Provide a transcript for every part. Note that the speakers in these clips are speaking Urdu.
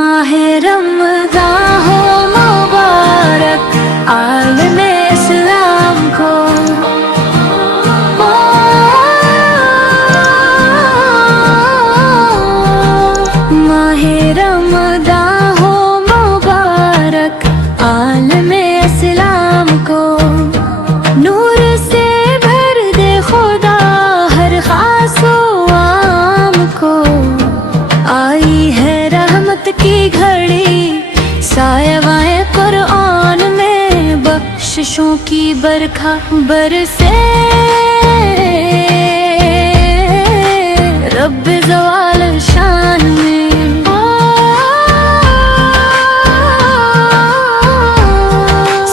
ماہ رمضان ہو مبارک عالم اسلام کو، ماہ رمضان ہو مبارک عالم اسلام کو، نور سے بھر دے خدا ہر خاص و عام کو، آئی ہے رحمت کی گھڑی سایہ قرآن میں، بخششوں کی برکھا برسے رب زوال شان میں،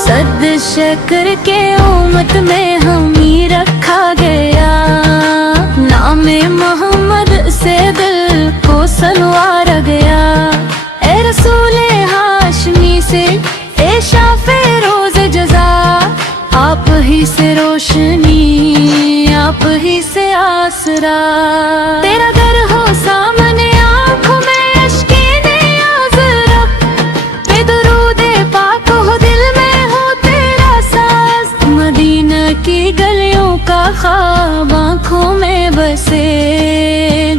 صد شکر کے امت میں ہمیں رکھا گیا، نام محمد سے دل کو سنوار گیا، اے رسول ہاشمی سے اے شافع روز جزا، آپ ہی سے روشنی آپ ہی سے آسرا، تیرا در ہو سامنے آنکھوں میں اشکِ نیاز رکھ، بے درود پاک ہو دل میں ہو تیرا ساز، مدینہ کی گلیوں کا خواب آنکھوں میں بسے،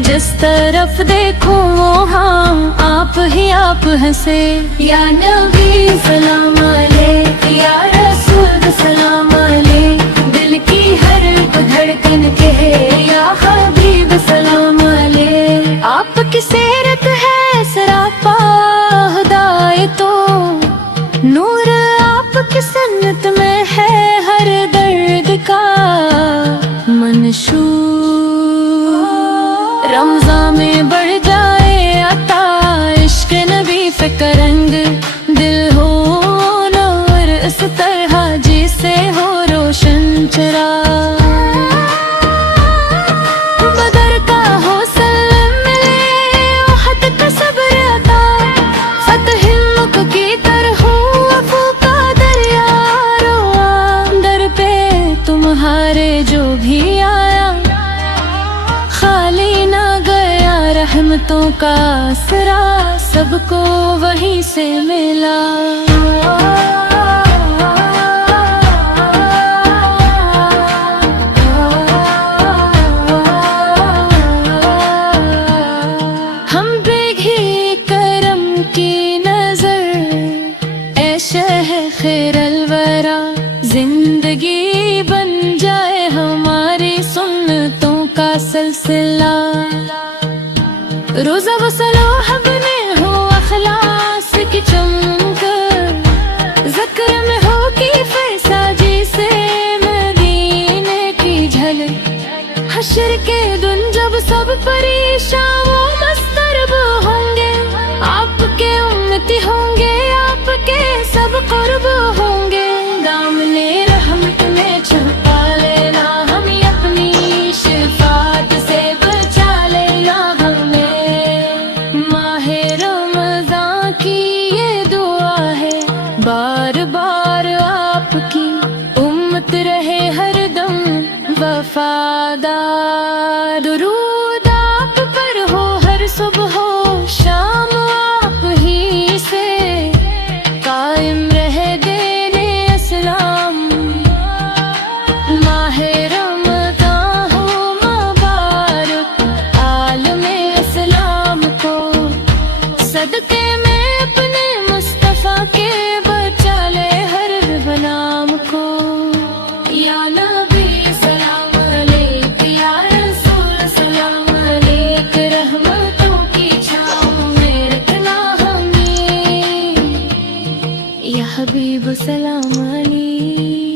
جس طرف دیکھو وہاں آپ ہی آپ ہنسے، یا نبی سلام علیک، یا رسول سلام علیک، دل کی ہر دھڑکن کہے یا حبیب سلام علیک، آپ کی سیرت ہے سراپا ہدایت و نور، آپ کی سنت میں ہے ہر درد کا منشور، رمضان میں بڑھ جائے عطا عشق نبی فکر رنگ، دل ہو نور اس طرح جسے ہو روشن چراغ، بدر کا حوصل ملے احد کا صبر عطا، فتح مکہ کی طرح عفو کا دریا روا، در پہ تمہارے جو بھی آیا خالی نہ گیا، رحمتوں کا آسرا سب کو وہیں سے ملا، ہم بھیگی کرم کی نظر اے شہ خیر الورا، زندگی بن جائے ہماری سنتوں کا سلسلہ، روزہ و صلاح بنے ہو اخلاص کی چمک، ذکر میں ہو کی فیصاجی سے مدینے کی جھلک، حشر کے دن جب سب پریشان و مضطرب ہوں گے، آپ کے امتی ہوں گے، آپ کے سب قرب ہوں گے، دامنے رحمت میں چھپا لینا ہمیں اپنی شفاعت سے بچا لینا ہمیں، ماہ رمضان کی یہ دعا ہے بار بار آپ کی، امت رہے ہر دم وفادار، درود آپ پر ہو ہر صبح و شام، آپ ہی سے قائم رہے دین اسلام، ماہ رمضان ہو مبارک عالم اسلام کو، صدقے میں اپنے مصطفیٰ کے بچا لے ہر بنام کو، یا نبی سلام علیک، یا رسول سلام علیک، رحمتوں کی چھاؤں میں رکھنا ہمیں، یا حبیب سلام علیک۔